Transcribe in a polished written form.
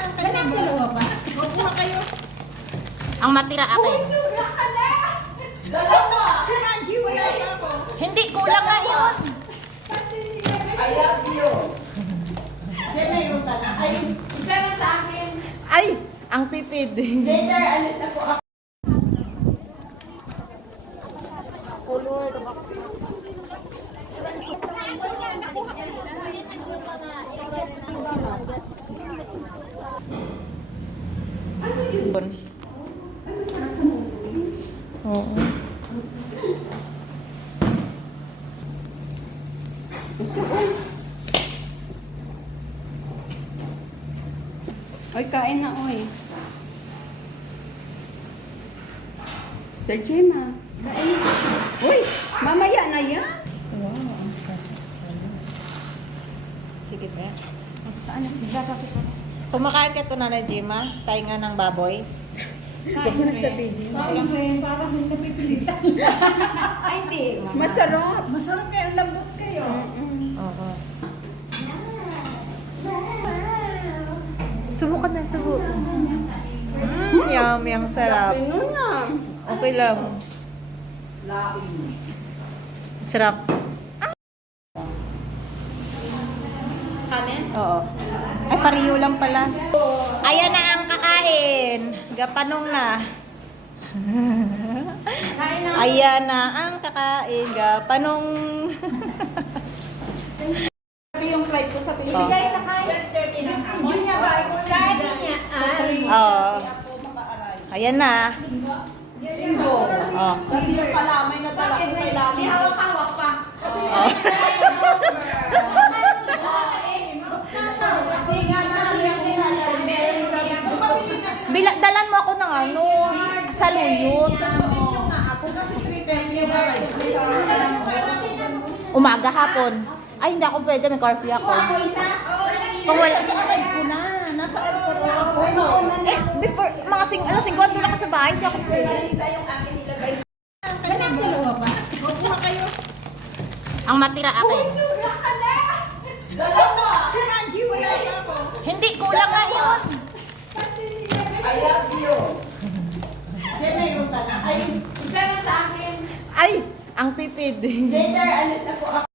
Dalawa pa. Magkuha kayo. Ang matira akin. Sobra ka na! Dalawa! Si Ranji, wala ka ako. Hindi, kulang nga yun. I love you. Yan na yung tanong. Ay, isa lang sa akin. Ay, ang tipid. Later, alis na po ako. Oo. Oy, kain na, oy. Sir Gemma. Kain. Uy, mamaya na yan. Sige, pre. Saan na sila? Bakit ako? Kumakain ka ito, Nanay Gemma? Tainga ng baboy? Huwag mo na sabihin. Parang may napipilitan. Ay, hindi. Masarap. Masarap kayo, lambot kayo. Oo. Subukan na, subukan. Yummy, ang sarap. Ano na? Okay lang. Sarap. Kanin? Oo. Ay, pariyo lang pala. Ayan na ang kakain. Gapanong na. Ayan na ang kakain. Gapanong. Yung flight ko sa Pilipinas. Oh. Bigay sa kain. Yun niya ba? Daddy niya. Oo. Ayan na. Linggo. Oh. Kasi yung pala, may nadala ko kay Lami. Di hawak-hawak pa. Oh. Dalan mo ako ng ano, saluyot. Umaga, hapon. Ay, hindi ako pwede, may curfew ako. Kung wala, Nasa airport ako. eh, before, mga 5 lang ka sa bahay, hindi ako pwede. Dalawa pa. Magkuha kayo. Ang matira akin. Sobra ka na! Dalawa! Si Ranji, wala ka ako. Hindi, kulang nga yun. I love you. Yan na yung tanong. Ay, isa lang sa akin. Ay, ang tipid. Later, alis na po ako.